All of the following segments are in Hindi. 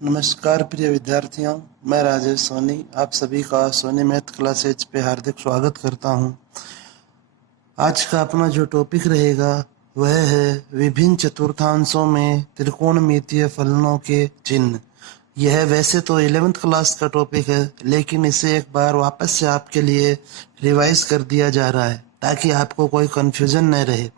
नमस्कार प्रिय विद्यार्थियों, मैं राजेश सोनी आप सभी का सोनी मैथ क्लासेज पे हार्दिक स्वागत करता हूं। आज का अपना जो टॉपिक रहेगा वह है विभिन्न चतुर्थांशों में त्रिकोणमितीय फलनों के चिन्ह। यह वैसे तो 11th क्लास का टॉपिक है, लेकिन इसे एक बार वापस से आपके लिए रिवाइज कर दिया जा रहा है ताकि आपको कोई कन्फ्यूजन न रहे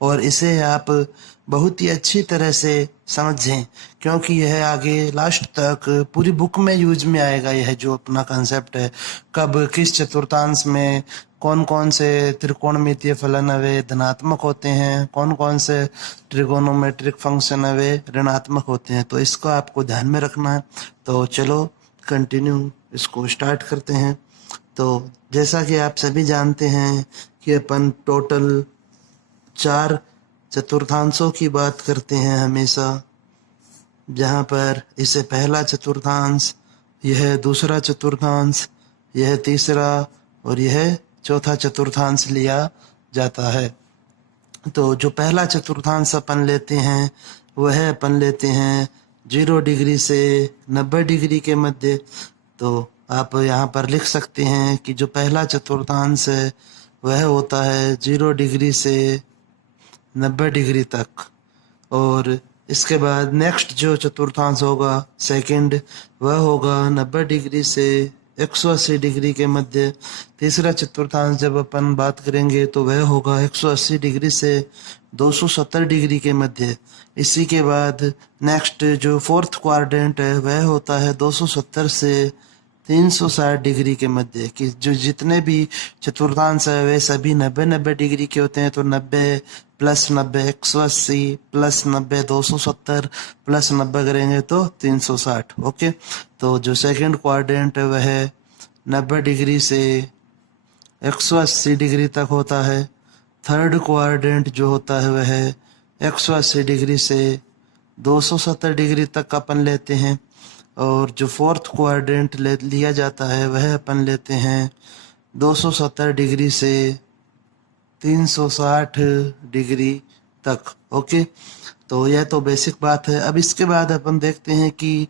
और इसे आप बहुत ही अच्छी तरह से समझें, क्योंकि यह आगे लास्ट तक पूरी बुक में यूज में आएगा। यह जो अपना कंसेप्ट है, कब किस चतुर्थांश में कौन कौन से त्रिकोणमितीय फलन वे धनात्मक होते हैं, कौन कौन से ट्रिगोनोमेट्रिक फंक्शन वे ऋणात्मक होते हैं, तो इसको आपको ध्यान में रखना है। तो चलो कंटिन्यू इसको स्टार्ट करते हैं। तो जैसा कि आप सभी जानते हैं कि अपन टोटल 4 चतुर्थांशों की बात करते हैं हमेशा, जहाँ पर इसे पहला चतुर्थांश, यह दूसरा चतुर्थांश, यह तीसरा और यह चौथा चतुर्थांश लिया जाता है। तो जो पहला चतुर्थांश अपन लेते हैं वह अपन लेते हैं 0 डिग्री से 90 डिग्री के मध्य। तो आप यहाँ पर लिख सकते हैं कि जो पहला चतुर्थांश है वह होता है 0 डिग्री से 90 डिग्री तक, और इसके बाद नेक्स्ट जो चतुर्थांश होगा सेकंड, वह होगा 90 डिग्री से 180 डिग्री के मध्य। तीसरा चतुर्थांश जब अपन बात करेंगे तो वह होगा 180 डिग्री से 270 डिग्री के मध्य। इसी के बाद नेक्स्ट जो फोर्थ क्वाड्रेंट है वह होता है 270 से 360 डिग्री के मध्य। कि जो जितने भी चतुर्थांश है वे सभी 90-90 डिग्री के होते हैं। तो 90 प्लस 90 180 प्लस 90 270 प्लस 90 करेंगे तो 360। ओके, तो जो सेकंड क्वाड्रेंट है वह 90 डिग्री से 180 डिग्री तक होता है। थर्ड क्वाड्रेंट जो होता है वह 180 डिग्री से 270 डिग्री तक अपन लेते हैं, और जो फोर्थ क्वाड्रेंट लिया जाता है वह अपन लेते हैं 270 डिग्री से 360 डिग्री तक। ओके, तो यह तो बेसिक बात है। अब इसके बाद अपन देखते हैं कि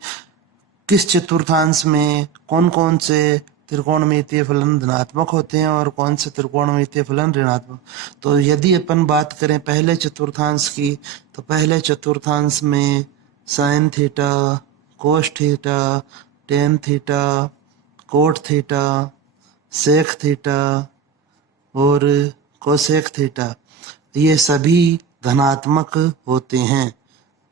किस चतुर्थांश में कौन कौन से त्रिकोणमितीय फलन धनात्मक होते हैं और कौन से त्रिकोणमितीय फलन ऋणात्मक। तो यदि अपन बात करें पहले चतुर्थांश की, तो पहले चतुर्थांश में sine theta, cos theta, tan theta, cot theta, sec theta और कोसेक थीटा, ये सभी धनात्मक होते हैं।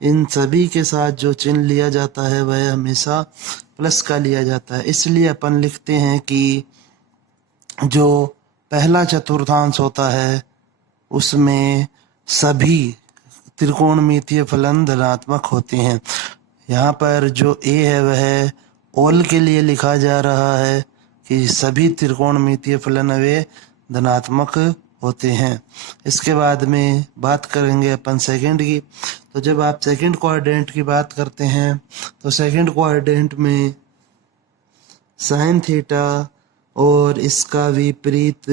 इन सभी के साथ जो चिन्ह लिया जाता है वह हमेशा प्लस का लिया जाता है। इसलिए अपन लिखते हैं कि जो पहला चतुर्थांश होता है उसमें सभी त्रिकोणमितीय फलन धनात्मक होते हैं। यहाँ पर जो ए है वह ऑल के लिए लिखा जा रहा है कि सभी त्रिकोणमितीय फलन वे धनात्मक होते हैं। इसके बाद में बात करेंगे अपन सेकंड की। तो जब आप सेकंड क्वाड्रेंट की बात करते हैं तो सेकंड क्वाड्रेंट में साइन थीटा और इसका विपरीत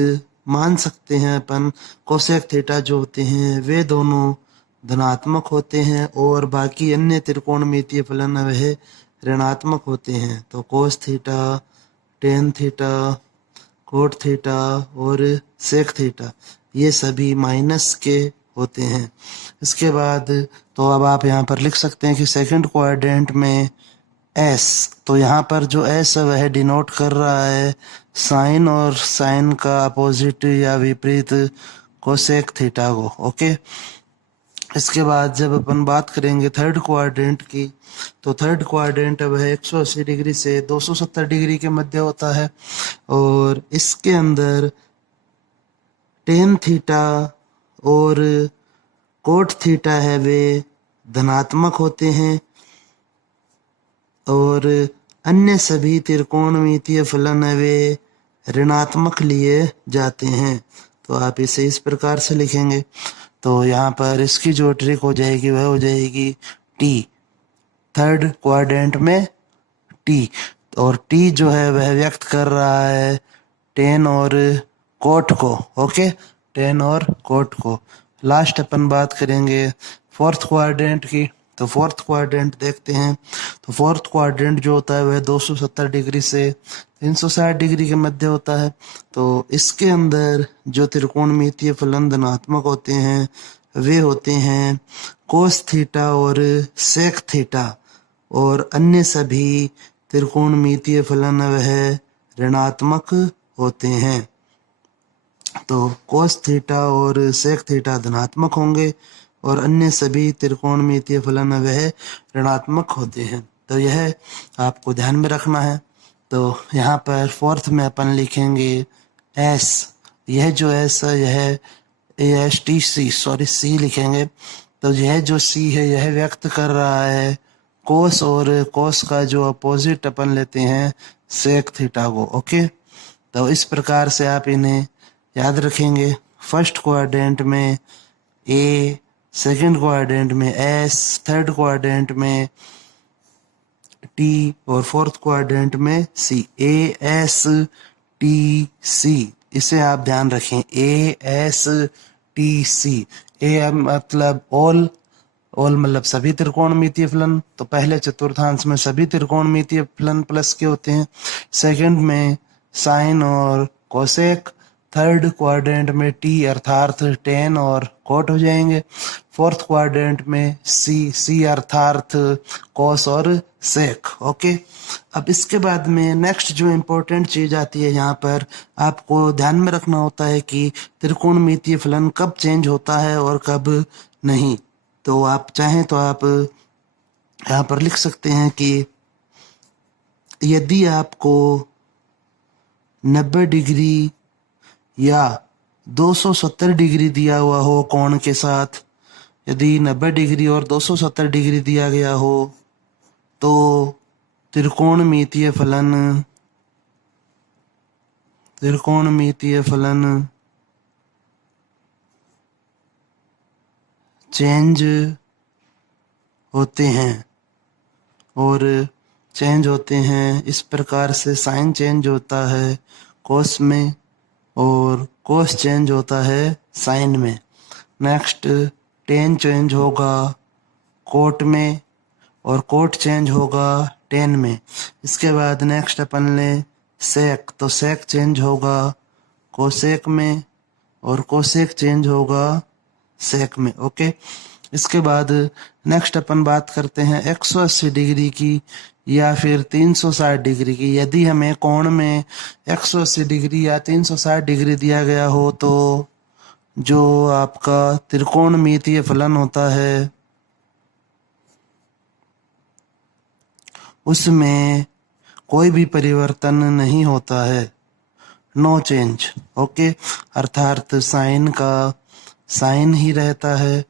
मान सकते हैं अपन कोसेक थीटा जो होते हैं वे दोनों धनात्मक होते हैं, और बाकी अन्य त्रिकोणमितीय फलन वह ऋणात्मक होते हैं। तो कोस theta, tan theta, cot theta और सेक थीटा ये सभी माइनस के होते हैं। इसके बाद तो अब आप यहाँ पर लिख सकते हैं कि सेकंड क्वाड्रेंट में एस, तो यहाँ पर जो एस है वह डिनोट कर रहा है साइन और साइन का अपोजिट या विपरीत कोसेक थीटा को। ओके, इसके बाद जब अपन बात करेंगे थर्ड क्वाड्रेंट की, तो थर्ड क्वाड्रेंट वह 180 डिग्री से 270 डिग्री के मध्य होता है, और इसके अंदर टेन थीटा और कोट थीटा है वे धनात्मक होते हैं, और अन्य सभी त्रिकोणमितीय फलन वे ऋणात्मक लिए जाते हैं। तो आप इसे इस प्रकार से लिखेंगे। तो यहाँ पर इसकी जो ट्रिक हो जाएगी वह हो जाएगी टी, थर्ड क्वाड्रेंट में टी, और टी जो है वह व्यक्त कर रहा है टेन और कोट को। ओके, टेन और कोट को। लास्ट अपन बात करेंगे फोर्थ क्वाड्रेंट की। तो फोर्थ क्वाड्रेंट देखते हैं। तो फोर्थ क्वाड्रेंट जो होता है वह 270 डिग्री से 360 डिग्री के मध्य होता है। तो इसके अंदर जो त्रिकोणमितीय फलन धनात्मक होते हैं वे होते हैं कोस थीटा और सेक थीटा, और अन्य सभी त्रिकोणमितीय फलन वह ऋणात्मक होते हैं। तो कोस थीटा और सेक थीटा धनात्मक होंगे और अन्य सभी त्रिकोणमितीय फलन वह ऋणात्मक होते हैं। तो यह आपको ध्यान में रखना है। तो यहाँ पर फोर्थ में अपन लिखेंगे एस, यह जो एस है यह S T C sorry C लिखेंगे। तो यह जो सी है यह व्यक्त कर रहा है कोस, और कोस का जो अपोजिट अपन लेते हैं सेक थीटा को। ओके, तो इस प्रकार से आप इन्हें याद रखेंगे। फर्स्ट क्वाड्रेंट में ए, सेकंड क्वाड्रेंट में एस, थर्ड क्वाड्रेंट में टी और फोर्थ क्वाड्रेंट में सी। ए एस टी सी, इसे आप ध्यान रखें। ए एस टी सी, ए मतलब ऑल, ऑल मतलब सभी त्रिकोणमितीय फलन। तो पहले चतुर्थांश में सभी त्रिकोणमितीय फलन प्लस के होते हैं, सेकंड में साइन और कोसेक, थर्ड क्वाड्रेंट में टी अर्थात टेन और कोट हो जाएंगे, फोर्थ क्वाड्रेंट में सी, सी अर्थात कोस और सेक। ओके, अब इसके बाद में नेक्स्ट जो इम्पोर्टेंट चीज आती है, यहाँ पर आपको ध्यान में रखना होता है कि त्रिकोणमितीय फलन कब चेंज होता है और कब नहीं। तो आप चाहें तो आप यहाँ पर लिख सकते हैं कि यदि आपको 90 डिग्री या 270 डिग्री दिया हुआ हो कोण के साथ, यदि 90 डिग्री और 270 डिग्री दिया गया हो तो त्रिकोणमितीय फलन चेंज होते हैं, और चेंज होते हैं इस प्रकार से। साइन चेंज होता है कोस में और कोस चेंज होता है साइन में। नेक्स्ट टेन चेंज होगा कोट में और कोट चेंज होगा टेन में। इसके बाद नेक्स्ट अपन ले सेक, तो सेक चेंज होगा कोसेक में और कोसेक चेंज होगा सेक में। ओके, इसके बाद नेक्स्ट अपन बात करते हैं 180 डिग्री की या फिर 360 डिग्री की। यदि हमें कोण में 180 डिग्री या 360 डिग्री दिया गया हो तो जो आपका त्रिकोणमितीय फलन होता है उसमें कोई भी परिवर्तन नहीं होता है, नो चेंज। ओके, अर्थात साइन का साइन ही रहता है,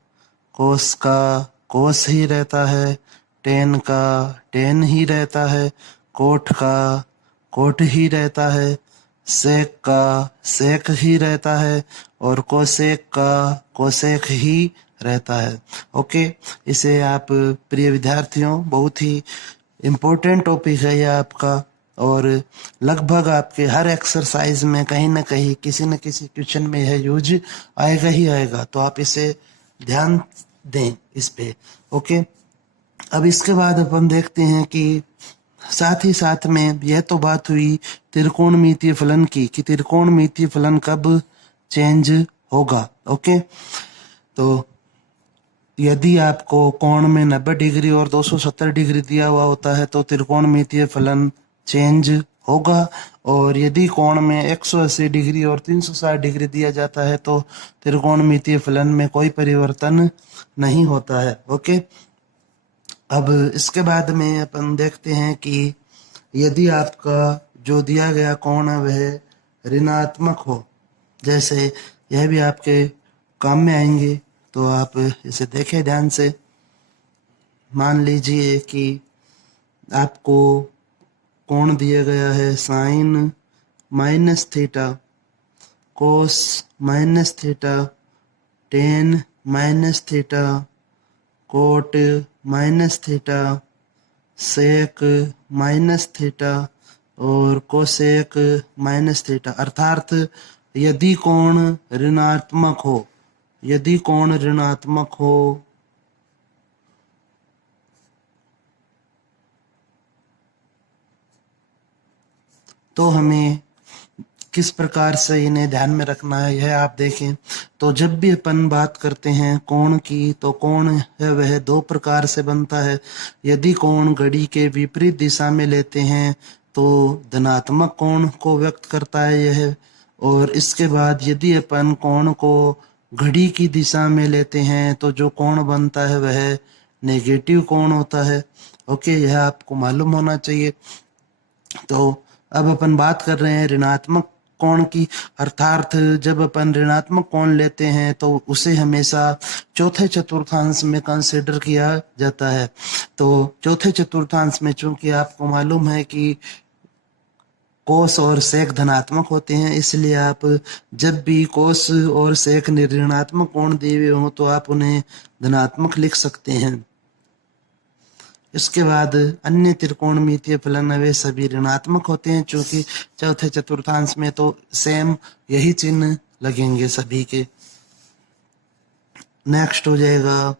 कोस का कोस ही रहता है, टेन का टेन ही रहता है, कोट का कोट ही रहता है, सेक का सेक ही रहता है और कोसेक का कोसेक ही रहता है। ओके, इसे आप प्रिय विद्यार्थियों, बहुत ही इम्पोर्टेंट टॉपिक है यह आपका, और लगभग आपके हर एक्सरसाइज में कहीं ना कहीं किसी न किसी क्वेश्चन में यह यूज आएगा ही आएगा। तो आप इसे ध्यान दें इस पे। ओके, अब इसके बाद अपन देखते हैं कि साथ ही साथ में यह तो बात हुई त्रिकोणमितीय फलन की कि त्रिकोणमितीय फलन कब चेंज होगा। ओके, तो यदि आपको कोण में 90 डिग्री और 270 डिग्री दिया हुआ होता है तो त्रिकोणमितीय फलन चेंज होगा, और यदि कोण में 180 डिग्री और 360 डिग्री दिया जाता है तो त्रिकोणमितीय फलन में कोई परिवर्तन नहीं होता है। ओके, अब इसके बाद में अपन देखते हैं कि यदि आपका जो दिया गया कोण है वह ऋणात्मक हो, जैसे यह भी आपके काम में आएंगे, तो आप इसे देखें ध्यान से। मान लीजिए कि आपको कोण दिया गया है sine minus theta, cos minus theta, tan minus theta, cot minus theta, sec minus theta और कोसेक माइनस थीटा। अर्थात यदि कोण ऋणात्मक हो, यदि कोण ऋणात्मक हो तो हमें किस प्रकार से इन्हें ध्यान में रखना है यह आप देखें। तो जब भी अपन बात करते हैं कोण की, तो कोण है वह दो प्रकार से बनता है। यदि कोण घड़ी के विपरीत दिशा में लेते हैं तो धनात्मक कोण को व्यक्त करता है यह, और इसके बाद यदि अपन कोण को घड़ी की दिशा में लेते हैं तो जो कोण बनता है वह नेगेटिव कोण होता है। ओके, यह आपको मालूम होना चाहिए। तो अब अपन बात कर रहे हैं ऋणात्मक कोण की, अर्थात जब अपन ऋणात्मक कोण लेते हैं तो उसे हमेशा चौथे चतुर्थांश में कंसिडर किया जाता है। तो चौथे चतुर्थांश में चूंकि आपको मालूम है कि कोस और सेक धनात्मक होते हैं, इसलिए आप जब भी कोस और सेक ऋणात्मक कोण दिए हुए हों तो आप उन्हें धनात्मक लिख सकते हैं। इसके बाद अन्य त्रिकोणमितीय फलन वे सभी ऋणात्मक होते हैं, चूंकि चौथे चतुर्थांश में तो सेम यही चिन्ह लगेंगे सभी के। नेक्स्ट हो जाएगा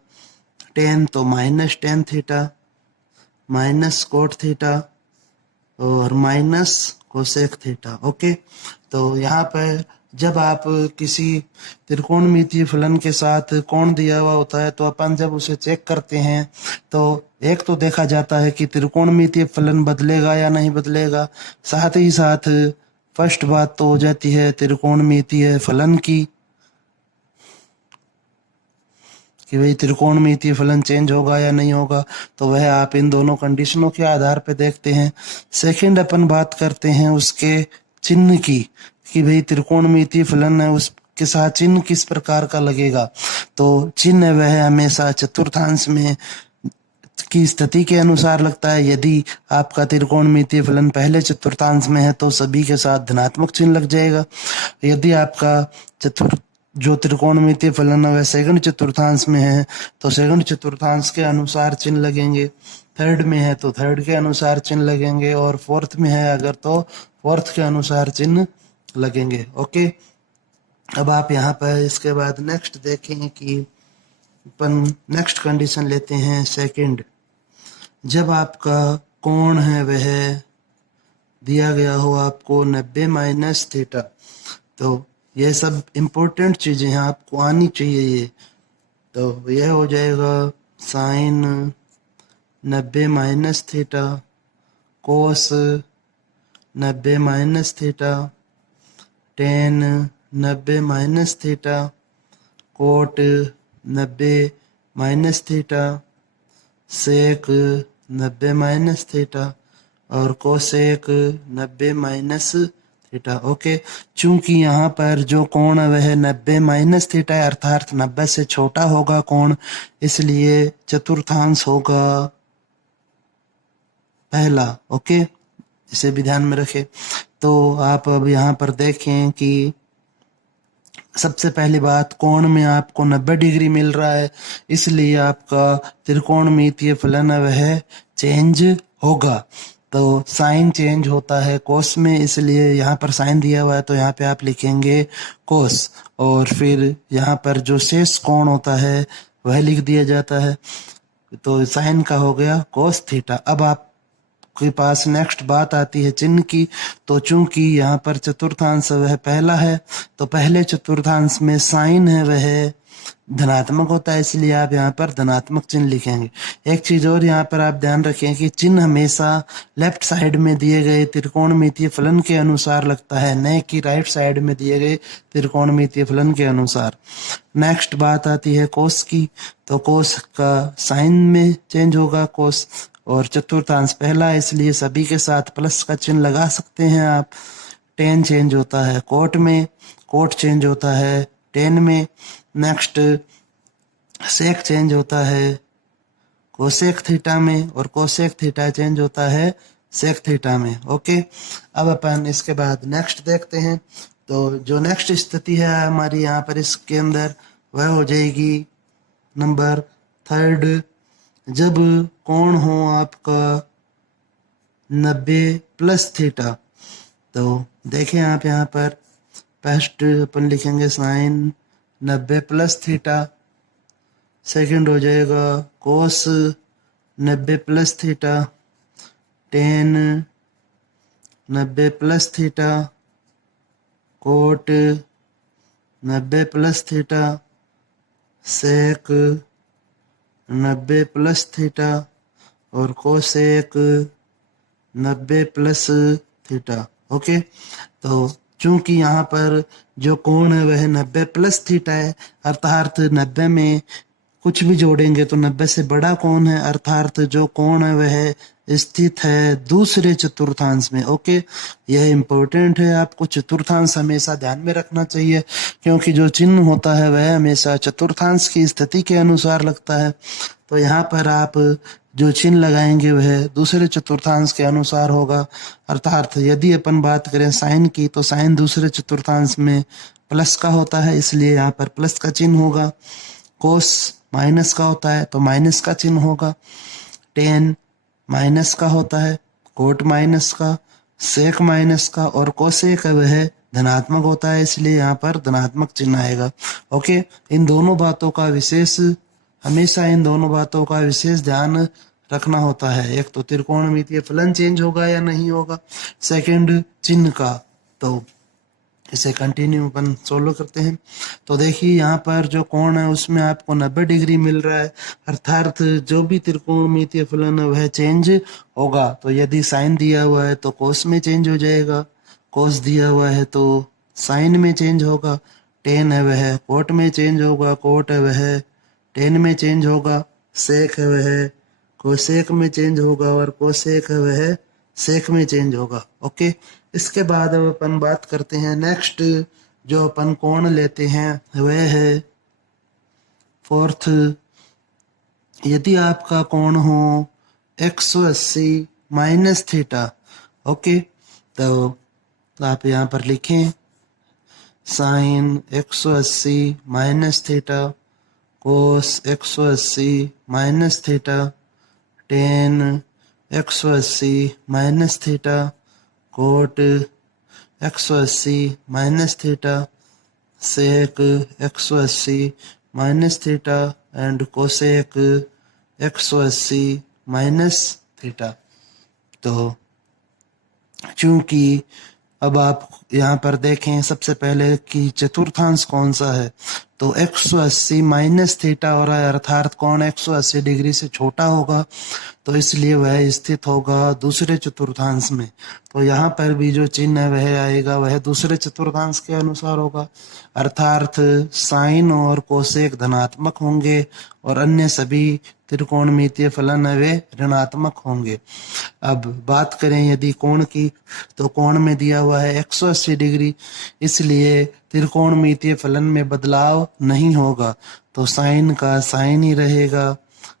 टेन, तो minus tan theta, minus cot theta और माइनस कोसेक थीटा। ओके, तो यहाँ पर जब आप किसी त्रिकोणमितीय फलन के साथ कोण दिया हुआ होता है तो अपन जब उसे चेक करते हैं तो एक तो देखा जाता है कि त्रिकोणमितीय फलन बदलेगा या नहीं बदलेगा, साथ ही साथ फर्स्ट बात तो हो जाती है त्रिकोणमितीय फलन की, कि भाई त्रिकोणमितीय फलन चेंज होगा या नहीं होगा, तो वह आप इन दोनों कंडीशनों के आधार पे देखते हैं। सेकंड अपन बात करते हैं उसके चिन्ह की, कि भाई त्रिकोणमितीय फलन है उसके साथ चिन्ह किस प्रकार का लगेगा। तो चिन्ह वह हमेशा चतुर्थांश में की स्थिति के अनुसार लगता है। यदि आपका त्रिकोणमितीय फलन पहले चतुर्थांश में है तो सभी के साथ धनात्मक चिन्ह लग जाएगा। यदि आपका जो त्रिकोणमितीय फलन है वह सेकंड चतुर्थांश में है तो सेकंड चतुर्थांश के अनुसार चिन्ह लगेंगे, थर्ड में है तो थर्ड के अनुसार चिन्ह लगेंगे, और फोर्थ में है अगर तो फोर्थ के अनुसार चिन्ह लगेंगे। ओके, अब आप यहाँ पर इसके बाद नेक्स्ट देखें कि अपन नेक्स्ट कंडीशन लेते हैं सेकंड। जब आपका कोण है वह दिया गया हो आपको 90 माइनस थीटा, तो यह सब इम्पोर्टेंट चीजें हैं, आपको आनी चाहिए ये। तो यह हो जाएगा sine 90 minus theta, cos 90 minus theta, tan 90 minus theta, cot 90 minus theta, sec 90 minus theta और कोसेक 90 माइनस थीटा। ओके, चूंकि यहाँ पर जो कोण है वह 90 माइनस थीटा है, अर्थात 90 से छोटा होगा कोण, इसलिए चतुर्थांश होगा पहला। ओके, इसे भी ध्यान में रखें। तो आप अब यहाँ पर देखें कि सबसे पहली बात, कोण में आपको 90 डिग्री मिल रहा है, इसलिए आपका त्रिकोणमितीय फलन है वह चेंज होगा। तो साइन चेंज होता है कोस में, इसलिए यहाँ पर साइन दिया हुआ है तो यहाँ पे आप लिखेंगे कोस, और फिर यहाँ पर जो शेष कोण होता है वह लिख दिया जाता है। तो साइन का हो गया कोस थीटा। अब आप के पास नेक्स्ट बात आती है चिन्ह की। तो चूंकि यहाँ पर चतुर्थांश वह पहला है तो पहले चतुर्थांश में साइन है वह धनात्मक होता है, इसलिए आप यहाँ पर धनात्मक चिन्ह लिखेंगे। एक चीज और यहाँ पर आप ध्यान रखें कि चिन्ह हमेशा लेफ्ट साइड में दिए गए त्रिकोणमितीय फलन के अनुसार लगता है, न कि राइट साइड में दिए गए त्रिकोणमितीय फलन के अनुसार। नेक्स्ट बात आती है कोस की। तो कोस का साइन में चेंज होगा कोस, और चतुर्थांश पहला है इसलिए सभी के साथ प्लस का चिन्ह लगा सकते हैं आप। टेन चेंज होता है कोट में, कोट चेंज होता है टेन में। नेक्स्ट सेक चेंज होता है कोसेक थीटा में, और कोसेक थीटा चेंज होता है सेक थीटा में। ओके, अब अपन इसके बाद नेक्स्ट देखते हैं। तो जो नेक्स्ट स्थिति है हमारी यहाँ पर इसके अंदर वह हो जाएगी नंबर थर्ड। जब कोण हो आपका 90 प्लस थीटा, तो देखें आप यहाँ पर फर्स्ट अपन लिखेंगे साइन 90 प्लस थीटा, सेकंड हो जाएगा cos 90 plus theta, tan 90 plus theta, cot 90 plus theta, sec 90 plus theta और कोसेक 90 प्लस थीटा। ओके, तो चूंकि यहाँ पर जो कोण है वह 90 प्लस थीटा है, अर्थात 90 में कुछ भी जोड़ेंगे तो 90 से बड़ा कोण है, अर्थात जो कोण है वह स्थित है दूसरे चतुर्थांश में। ओके, यह इंपॉर्टेंट है, आपको चतुर्थांश हमेशा ध्यान में रखना चाहिए, क्योंकि जो चिन्ह होता है वह हमेशा चतुर्थांश की स्थिति के अनुसार लगता है। तो यहाँ पर आप जो चिन्ह लगाएंगे वह दूसरे चतुर्थांश के अनुसार होगा, अर्थात यदि अपन बात करें साइन की, तो साइन दूसरे चतुर्थांश में प्लस का होता है, इसलिए यहाँ पर प्लस का चिन्ह होगा। कोस माइनस का होता है तो माइनस का चिन्ह होगा। टेन माइनस का होता है, कोट माइनस का, सेक माइनस का और कोसेक वह धनात्मक होता है, इसलिए यहाँ पर धनात्मक चिन्ह आएगा। ओके, इन दोनों बातों का विशेष हमेशा इन दोनों बातों का विशेष ध्यान रखना होता है। एक तो त्रिकोणमितीय फलन चेंज होगा या नहीं होगा, सेकंड चिन्ह का। तो इसे कंटिन्यू अपन सोल्व करते हैं। तो देखिए यहाँ पर जो कोण है उसमें आपको 90 डिग्री मिल रहा है, अर्थात जो भी त्रिकोणमितीय फलन है वह चेंज होगा। तो यदि साइन दिया हुआ है तो कोस में चेंज हो जाएगा, कोस दिया हुआ है तो साइन में चेंज होगा, टेन है वह कोट में चेंज होगा, कोट है वह टेन में चेंज होगा, सेक है वह कोसेक में चेंज होगा और कोसेक है वह सेक में चेंज होगा। ओके, इसके बाद अब अपन बात करते हैं नेक्स्ट, जो अपन कोण लेते हैं वह है फोर्थ। यदि आपका कोण हो 180 माइनस थीटा, ओके, तो आप यहाँ पर लिखें sine 180 minus theta, cos 180 minus theta, tan 180 minus theta, cot 180 minus theta, sec 180 minus theta and cosec 180 minus theta. तो चूंकि अब आप यहाँ पर देखें सबसे पहले कि चतुर्थांश कौन सा है, तो 180 माइनस थीटा हो रहा है, अर्थात कोण 180 डिग्री से छोटा होगा, तो इसलिए वह स्थित होगा दूसरे चतुर्थांश में। तो यहाँ पर भी जो चिन्ह है वह आएगा वह दूसरे चतुर्थांश के अनुसार होगा, अर्थात साइन और कोसेक धनात्मक होंगे और अन्य सभी त्रिकोणमितीय फलन है वे ऋणात्मक होंगे। अब बात करें यदि कोण की, तो कोण में दिया हुआ है 180 डिग्री, इसलिए त्रिकोणमितीय फलन में बदलाव नहीं होगा, तो साइन का साइन ही रहेगा,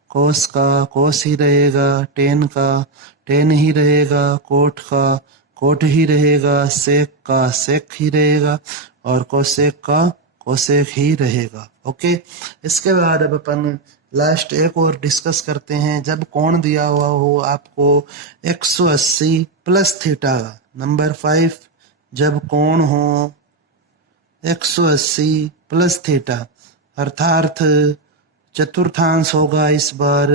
कोस का कोस ही रहेगा, टेन का टेन ही रहेगा, कोट का कोट ही रहेगा, सेक का सेक ही रहेगा और कोसेक का कोसेक ही रहेगा। ओके, इसके बाद अब अपन लास्ट एक और डिस्कस करते हैं। जब कोण दिया हुआ हो आपको 180 प्लस थीटा, नंबर 5, जब कोण हो 180 प्लस थीटा, अर्थात चतुर्थांश होगा इस बार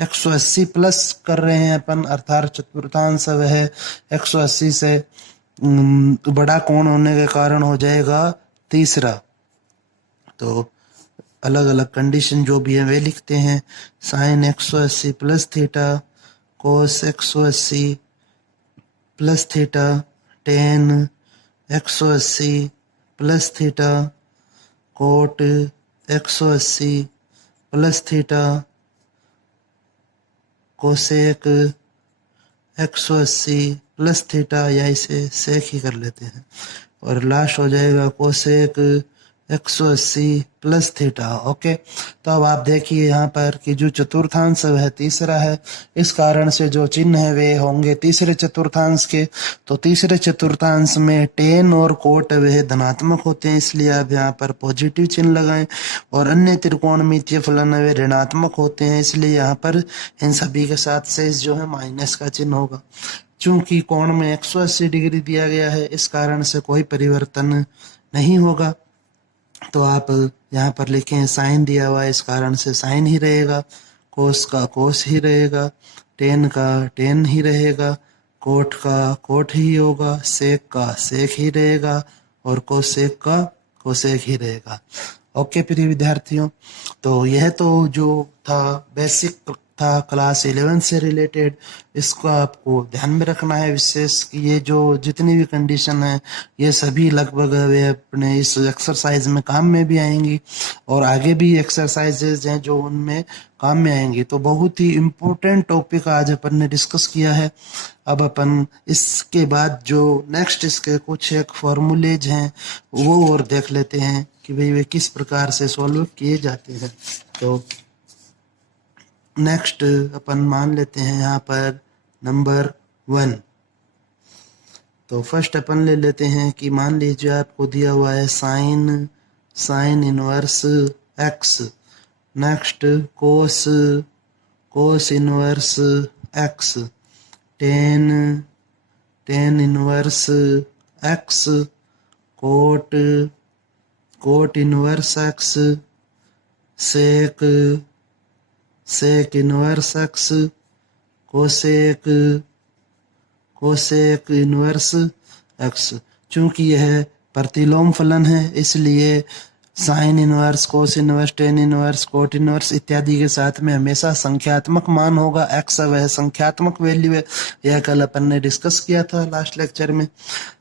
180 प्लस कर रहे हैं अपन, अर्थात चतुर्थांश वह 180 से बड़ा कोण होने के कारण हो जाएगा तीसरा। तो अलग अलग कंडीशन जो भी है वे लिखते हैं, sine 180 plus theta, cos 180 plus theta, tan 180 plus theta, cot 180 plus theta, cosec 180 plus theta, या इसे सेक ही कर लेते हैं, और लास्ट हो जाएगा कोसेक 180 प्लस थीटा। ओके, तो अब आप देखिए यहाँ पर कि जो चतुर्थांश वह तीसरा है, इस कारण से जो चिन्ह है वे होंगे तीसरे चतुर्थांश के। तो तीसरे चतुर्थांश में टेन और कोट वह धनात्मक होते हैं, इसलिए आप यहाँ पर पॉजिटिव चिन्ह लगाएं, और अन्य त्रिकोणमितीय फलन वे ऋणात्मक होते हैं, इसलिए यहाँ पर इन सभी के साथ शेष जो है माइनस का चिन्ह होगा। चूंकि कोण में 180 डिग्री दिया गया है, इस कारण से कोई परिवर्तन नहीं होगा, तो आप यहाँ पर लिखें साइन दिया हुआ है, इस कारण से साइन ही रहेगा, कोस का कोस ही रहेगा, टेन का टेन ही रहेगा, कोट का कोट ही होगा, सेक का सेक ही रहेगा और कोसेक का कोसेक ही रहेगा। ओके प्रिय विद्यार्थियों, तो यह तो जो था बेसिक था क्लास 11 से रिलेटेड, इसको आपको ध्यान में रखना है विशेष कि ये जो जितनी भी कंडीशन है ये सभी लगभग वे अपने इस एक्सरसाइज में काम में भी आएंगी और आगे भी एक्सरसाइजेज हैं जो उनमें काम में आएंगी। तो बहुत ही इम्पोर्टेंट टॉपिक आज अपन ने डिस्कस किया है। अब अपन इसके बाद जो नेक्स्ट इसके कुछ एक फॉर्मूलेज हैं वो और देख लेते हैं कि भाई वे किस प्रकार से सॉल्व किए जाते हैं। तो नेक्स्ट अपन मान लेते हैं यहाँ पर नंबर 1। तो फर्स्ट अपन ले लेते हैं कि मान लीजिए आपको दिया हुआ है sine inverse x, next cos inverse x, tan inverse x, cot inverse x, sec inverse x, cosec inverse x. चूंकि यह प्रतिलोम फलन है इसलिए sine inverse, cos inverse, tan inverse, cot inverse इत्यादि के साथ में हमेशा संख्यात्मक मान होगा। एक्स वह संख्यात्मक वैल्यू है, यह कल अपन ने डिस्कस किया था लास्ट लेक्चर में।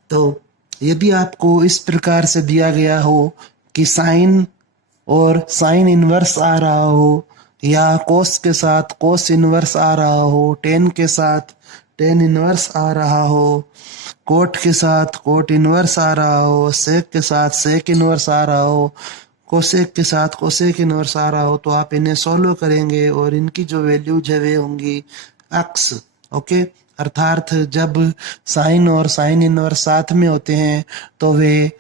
तो यदि आपको इस प्रकार से दिया गया हो कि साइन और साइन इनवर्स आ रहा हो या कोस के साथ कोस इनवर्स आ रहा हो, टेन के साथ टेन इनवर्स आ रहा हो, कोट के साथ कोट इनवर्स आ रहा हो, सेक के साथ सेक इनवर्स आ रहा हो, कोसेक के साथ कोसेक इनवर्स आ रहा हो, तो आप इन्हें सॉल्व करेंगे और इनकी जो वैल्यूज है वे होंगी एक्स। ओके, अर्थात जब साइन और साइन इनवर्स साथ में होते हैं तो वे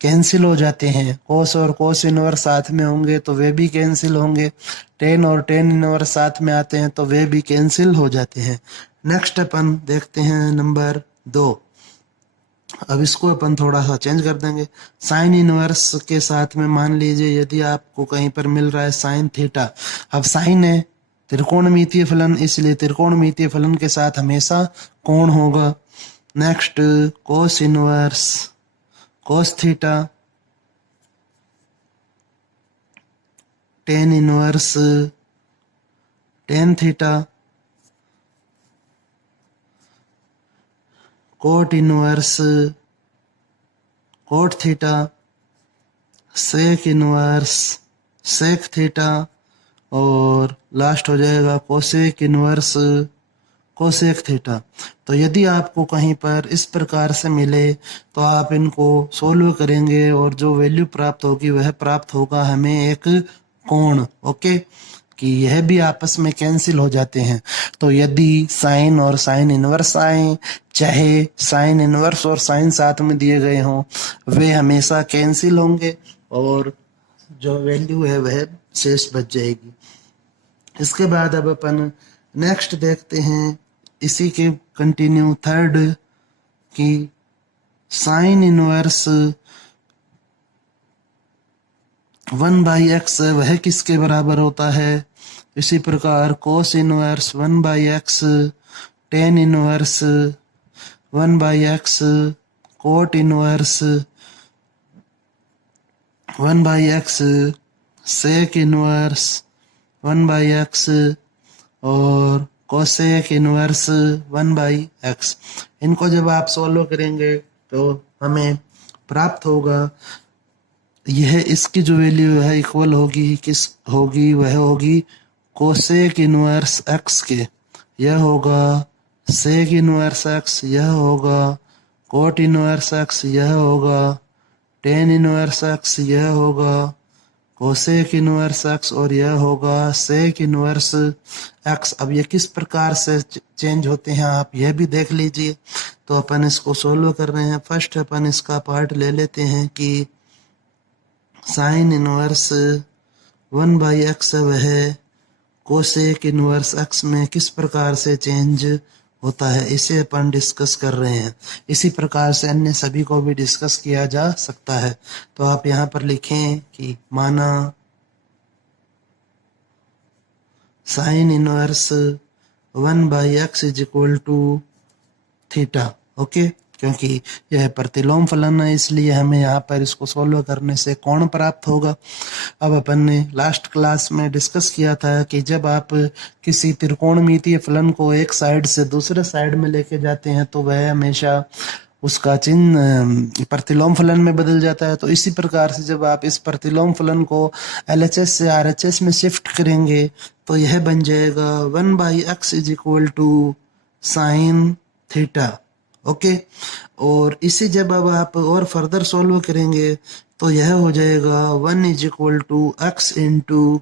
कैंसिल हो जाते हैं। कोस और कोस इनवर्स साथ में होंगे तो वे भी कैंसिल होंगे। टेन और टेन इनवर्स साथ में आते हैं तो वे भी कैंसिल हो जाते हैं। नेक्स्ट अपन देखते हैं नंबर 2। अब इसको अपन थोड़ा सा चेंज कर देंगे। साइन इनवर्स के साथ में मान लीजिए यदि आपको कहीं पर मिल रहा है साइन थीटा। अब साइन है त्रिकोणमितीय फलन, इसलिए त्रिकोणमितीय फलन के साथ हमेशा कोण होगा। Next cos inverse cos theta, tan inverse tan theta, cot inverse cot theta, sec inverse sec theta और लास्ट हो जाएगा कोसेक इनवर्स कोसेक थीटा। तो यदि आपको कहीं पर इस प्रकार से मिले तो आप इनको सोल्व करेंगे और जो वैल्यू प्राप्त होगी वह प्राप्त होगा हमें एक कोण। ओके, कि यह भी आपस में कैंसिल हो जाते हैं। तो यदि साइन और साइन इनवर्स आए, चाहे साइन इनवर्स और साइन साथ में दिए गए हों, वे हमेशा कैंसिल होंगे और जो वैल्यू है वह शेष बच जाएगी। इसके बाद अब अपन नेक्स्ट देखते हैं इसी के कंटिन्यू थर्ड कि साइन इनवर्स 1/x वह किसके बराबर होता है। इसी प्रकार cos inverse 1/x, tan inverse 1/x, cot inverse 1/x, sec inverse 1/x और कोसेक इनवर्स 1/x। इनको जब आप सॉल्व करेंगे तो हमें प्राप्त होगा, यह इसकी जो वैल्यू है इक्वल होगी किस होगी, वह होगी कोसेक इनवर्स x के। यह होगा सेक इनवर्स x, यह होगा कोट इनवर्स x, यह होगा टेन इनवर्स x, यह होगा कोसेक इनवर्स x और यह होगा सेक इनवर्स x। अब ये किस प्रकार से चेंज होते हैं आप यह भी देख लीजिए। तो अपन इसको सोल्व कर रहे हैं। फर्स्ट अपन इसका पार्ट ले लेते हैं कि साइन इनवर्स 1/x वह कोसेक इनवर्स x में किस प्रकार से चेंज होता है, इसे अपन डिस्कस कर रहे हैं। इसी प्रकार से अन्य सभी को भी डिस्कस किया जा सकता है। तो आप यहाँ पर लिखें कि माना sine inverse 1/x is equal to theta. Okay, क्योंकि यह प्रतिलोम फलन है इसलिए हमें यहाँ पर इसको सोल्व करने से कोण प्राप्त होगा। अब अपन ने लास्ट क्लास में डिस्कस किया था कि जब आप किसी त्रिकोणमितीय फलन को एक साइड से दूसरे साइड में लेके जाते हैं तो वह हमेशा उसका चिन्ह प्रतिलोम फलन में बदल जाता है। तो इसी प्रकार से जब आप इस प्रतिलोम फलन को LHS से RHS में शिफ्ट करेंगे तो यह बन जाएगा 1/x is equal to sine theta. Okay, और इसी जब अब आप और फर्दर सॉल्व करेंगे तो यह हो जाएगा 1 is equal to x into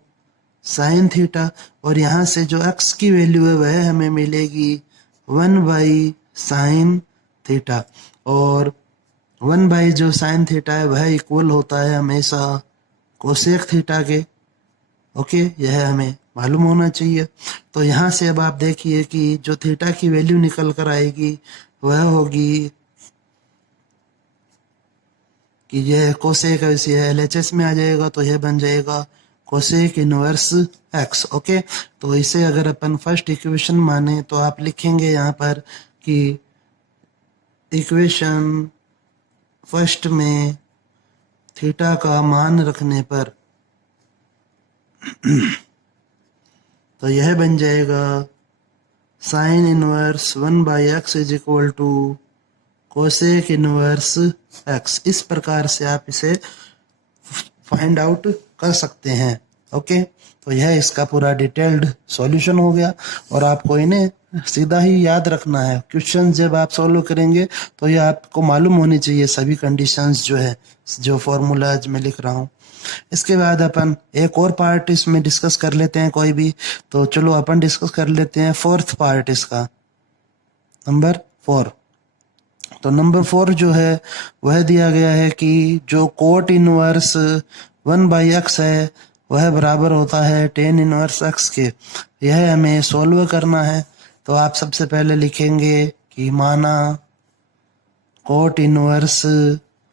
sine theta, और यहाँ से जो x की वैल्यू है वह हमें मिलेगी 1/साइन थीटा, और 1 जो साइन थीटा है वह इक्वल होता है हमेशा कोसेक थीटा के। ओके, यह हमें मालूम होना चाहिए। तो यहाँ से अब आप देखिए कि जो थीटा की वैल्यू निकल कर आएगी वह होगी कि यह कोसेक ऐसी है LHS में आ जाएगा तो यह बन जाएगा कोसेक इनवर्स x। ओके, तो इसे अगर अपन फर्स्ट इक्वेशन माने तो आप लिखेंगे यहाँ पर कि इक्वेशन फर्स्ट में थीटा का मान रखने पर तो यह बन जाएगा sine inverse 1/x is equal to cosec inverse x। इस प्रकार से आप इसे फाइंड आउट कर सकते हैं। ओके, तो यह इसका पूरा डिटेल्ड सॉल्यूशन हो गया, और आपको इन्हें सीधा ही याद रखना है। क्वेश्चन जब आप सॉल्व करेंगे तो ये आपको मालूम होनी चाहिए सभी कंडीशंस जो है, जो फॉर्मूलाज में लिख रहा हूँ। इसके बाद अपन एक और पार्ट इसमें डिस्कस कर लेते हैं कोई भी। तो चलो अपन डिस्कस कर लेते हैं फोर्थ पार्ट इसका, नंबर 4। तो नंबर 4 जो है वह दिया गया है कि जो कोट इनवर्स 1/x है वह बराबर होता है टेन इनवर्स x के। यह हमें सोल्व करना है। तो आप सबसे पहले लिखेंगे कि माना cot inverse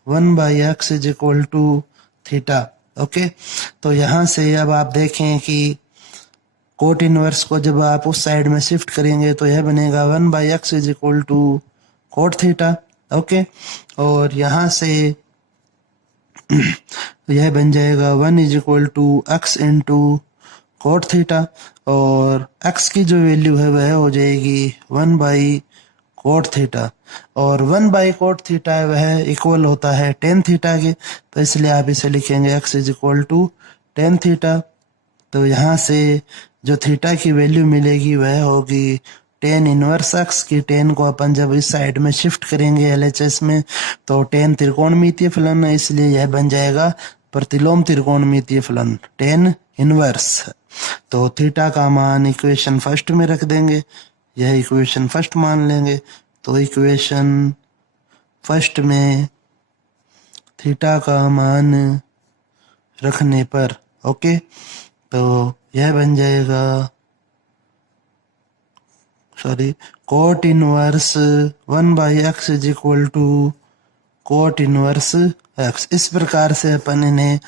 1/x is equal to theta. Okay, तो यहाँ से अब आप देखें कि कोट इनवर्स को जब आप उस साइड में शिफ्ट करेंगे तो यह बनेगा 1/x is equal to cot theta. Okay, और यहाँ से यह बन जाएगा 1 is equal to x into cot theta, और x की जो वैल्यू है वह हो जाएगी 1/कोट थीटा, और 1/कोट थीटा है वह इक्वल होता है टेन थीटा के। तो इसलिए आप इसे लिखेंगे x is equal to tan theta. तो यहाँ से जो थीटा की वैल्यू मिलेगी वह होगी टेन इनवर्स x की। टेन को अपन जब इस साइड में शिफ्ट करेंगे LHS में तो टेन त्रिकोणमितीय फलन है, इसलिए यह बन जाएगा प्रतिलोम त्रिकोणमितीय फलन टेन इनवर्स। तो थीटा का मान इक्वेशन फर्स्ट में रख देंगे, यह इक्वेशन फर्स्ट मान लेंगे। तो इक्वेशन फर्स्ट में थीटा का मान रखने पर ओके, तो यह बन जाएगा cot inverse 1/x is equal to cot inverse x। इस प्रकार से अपन इन्हें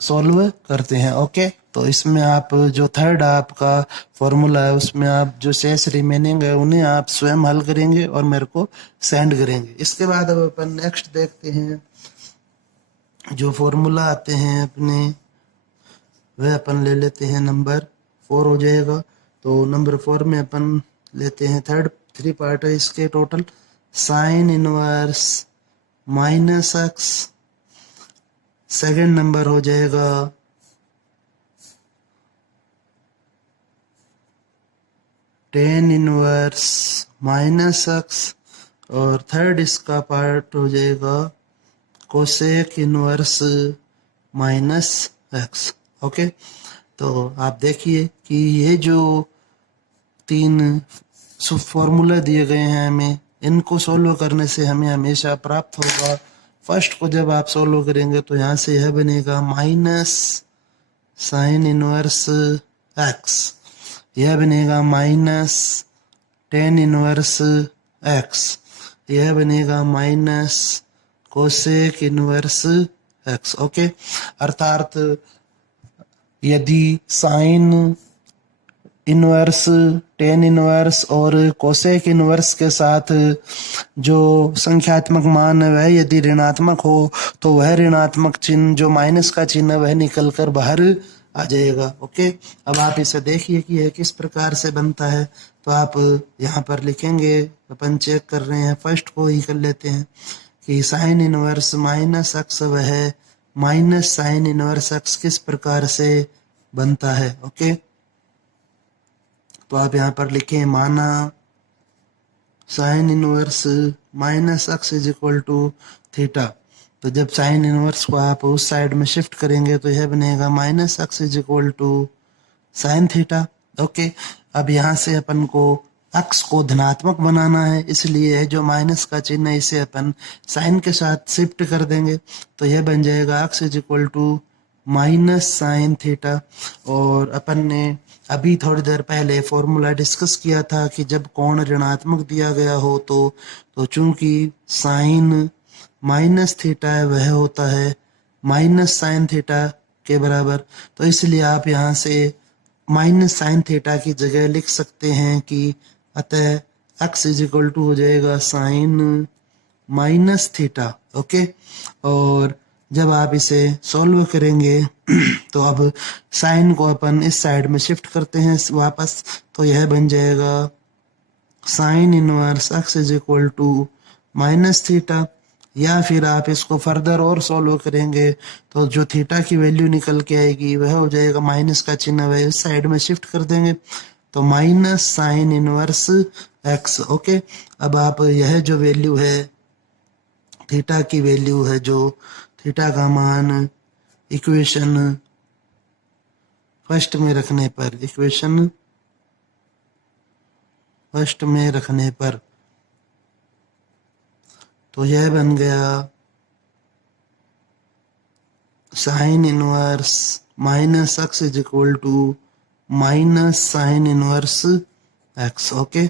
सॉल्व करते हैं। ओके, तो इसमें आप जो थर्ड आपका फॉर्मूला है उसमें आप जो शेष रिमेनिंग है उन्हें आप स्वयं हल करेंगे और मेरे को सेंड करेंगे। इसके बाद अब अपन नेक्स्ट देखते हैं, जो फॉर्मूला आते हैं अपने वह अपन ले लेते हैं नंबर 4 हो जाएगा। तो नंबर 4 में अपन लेते हैं थ्री पार्ट है इसके total. Sine inverse -x, second number हो जाएगा टेन इनवर्स -x, और थर्ड इसका पार्ट हो जाएगा कोसेक इनवर्स -x। ओके, तो आप देखिए कि ये जो तीन फॉर्मूला दिए गए हैं हमें, इनको सोल्व करने से हमें हमेशा प्राप्त होगा। फर्स्ट को जब आप सोल्व करेंगे तो यहाँ से यह बनेगा माइनस साइन इनवर्स x, यह बनेगा माइनस टेन इनवर्स x, यह बनेगा minus cosec inverse x। Okay, अर्थात यदि साइन इनवर्स, टेन इनवर्स और कोसेक इनवर्स के साथ जो संख्यात्मक मान है वह यदि ऋणात्मक हो तो वह ऋणात्मक चिन्ह जो माइनस का चिन्ह है वह निकल कर बाहर आ जाएगा। ओके, अब आप इसे देखिए कि यह किस प्रकार से बनता है। तो आप यहाँ पर लिखेंगे, अपन चेक कर रहे हैं, फर्स्ट को ही कर लेते हैं कि साइन इनवर्स माइनस एक्स वह माइनस साइन इनवर्स एक्स किस प्रकार से बनता है। ओके, तो आप यहाँ पर लिखें, माना sine inverse minus x is equal to theta. तो जब साइन इनवर्स को आप उस साइड में शिफ्ट करेंगे तो यह बनेगा minus x is equal to sine theta. Okay, अब यहाँ से अपन को एक्स को धनात्मक बनाना है, इसलिए जो माइनस का चिन्ह है इसे अपन साइन के साथ शिफ्ट कर देंगे। तो यह बन जाएगा x is equal to minus sine theta. और अपन ने अभी थोड़ी देर पहले फॉर्मूला डिस्कस किया था कि जब कोण ऋणात्मक दिया गया हो तो चूंकि साइन माइनस थीटा है वह होता है माइनस साइन थीटा के बराबर, तो इसलिए आप यहाँ से माइनस साइन थीटा की जगह लिख सकते हैं कि अतः एक्स इज इक्वल टू हो जाएगा साइन माइनस थीटा। ओके, और जब आप इसे सॉल्व करेंगे तो अब साइन को अपन इस साइड में शिफ्ट करते हैं वापस, तो यह बन जाएगा sine inverse x is equal to minus theta. या फिर आप इसको फर्दर और सॉल्व करेंगे तो जो थीटा की वैल्यू निकल के आएगी वह हो जाएगा, माइनस का चिन्ह वह इस साइड में शिफ्ट कर देंगे तो minus sine inverse x. Okay, अब आप यह जो वैल्यू है थीटा की वैल्यू है, जो थीटा का मान इक्वेशन फर्स्ट में रखने पर, इक्वेशन फर्स्ट में रखने पर तो यह बन गया sine inverse minus x is equal to minus sine inverse x. Okay,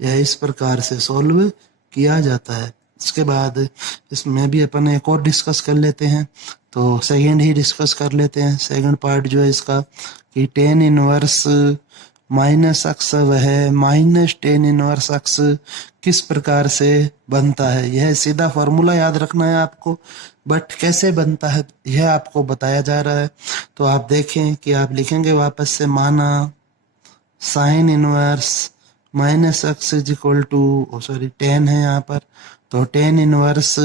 यह इस प्रकार से सॉल्व किया जाता है। इसके बाद इसमें भी अपन एक और डिस्कस कर लेते हैं, तो सेकंड ही डिस्कस कर लेते हैं। सेकंड पार्ट जो है इसका कि टेन इनवर्स माइनस एक्स वह माइनस टेन इनवर्स एक्स किस प्रकार से बनता है। यह सीधा फॉर्मूला याद रखना है आपको, बट कैसे बनता है यह आपको बताया जा रहा है। तो आप देखें कि आप लिखेंगे वापस से, माना sine inverse minus x is equal to sorry tan है यहाँ पर, तो tan inverse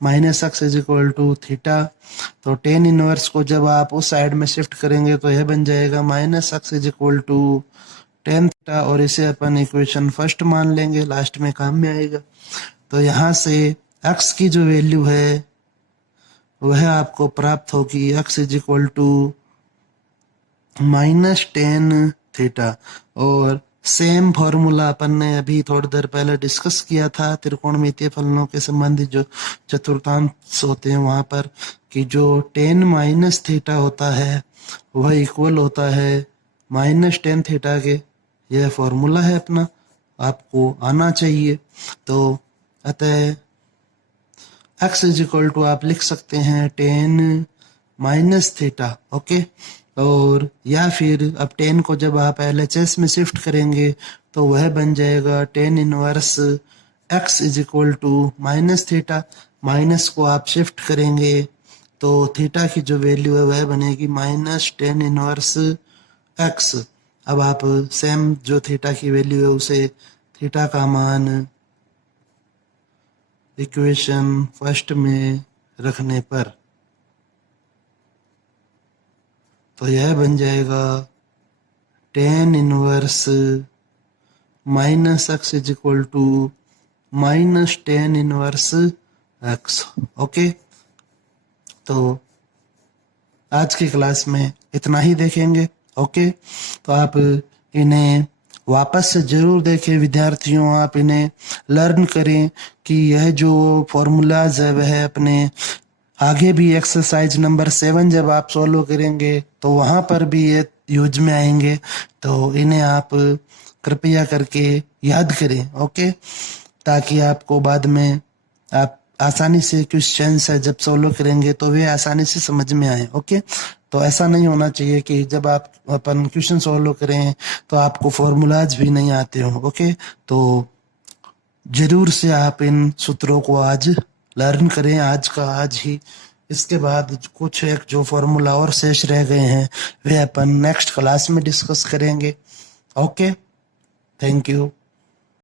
minus x is equal to theta. तो टेन इनवर्स को जब आप उस साइड में शिफ्ट करेंगे तो यह बन जाएगा minus x is equal to tan theta, और इसे अपन इक्वेशन फर्स्ट मान लेंगे, लास्ट में काम में आएगा। तो यहाँ से एक्स की जो वैल्यू है वह आपको प्राप्त होगी, x is equal to minus tan theta. और सेम फॉर्मूला अपन ने अभी थोड़ी देर पहले डिस्कस किया था त्रिकोणमितीय फलनों के संबंधित जो चतुर्थांश होते हैं वहां पर, कि जो टेन माइनस थीटा होता है वह इक्वल होता है माइनस टेन थीटा के। यह फॉर्मूला है अपना, आपको आना चाहिए। तो अतः एक्स इज इक्वल टू आप लिख सकते हैं टेन माइनस थीटा। ओके, और या फिर अब टेन को जब आप LHS में शिफ्ट करेंगे तो वह बन जाएगा tan inverse x is equal to minus theta. Minus को आप शिफ्ट करेंगे तो थीटा की जो वैल्यू है वह बनेगी माइनस टेन इनवर्स एक्स। अब आप सेम जो थीटा की वैल्यू है उसे थीटा का मान इक्वेशन फर्स्ट में रखने पर तो यह बन जाएगा tan inverse minus x is equal to minus tan inverse x. Okay, तो आज की क्लास में इतना ही देखेंगे। ओके, तो आप इन्हें वापस से जरूर देखें विद्यार्थियों, आप इन्हें लर्न करें कि यह जो फॉर्मूलाज है वह अपने आगे भी एक्सरसाइज नंबर 7 जब आप सॉल्व करेंगे तो वहां पर भी ये यूज में आएंगे, तो इन्हें आप कृपया करके याद करें। ओके, ताकि आपको बाद में आप आसानी से क्वेश्चंस है जब सॉल्व करेंगे तो वे आसानी से समझ में आए। ओके, तो ऐसा नहीं होना चाहिए कि जब आप अपन क्वेश्चन सॉल्व करें तो आपको फॉर्मूलाज भी नहीं आते हो। ओके, तो जरूर से आप इन सूत्रों को आज लर्न करें, आज का आज ही। इसके बाद कुछ एक जो फॉर्मूला और शेष रह गए हैं वे अपन नेक्स्ट क्लास में डिस्कस करेंगे। Okay, thank you.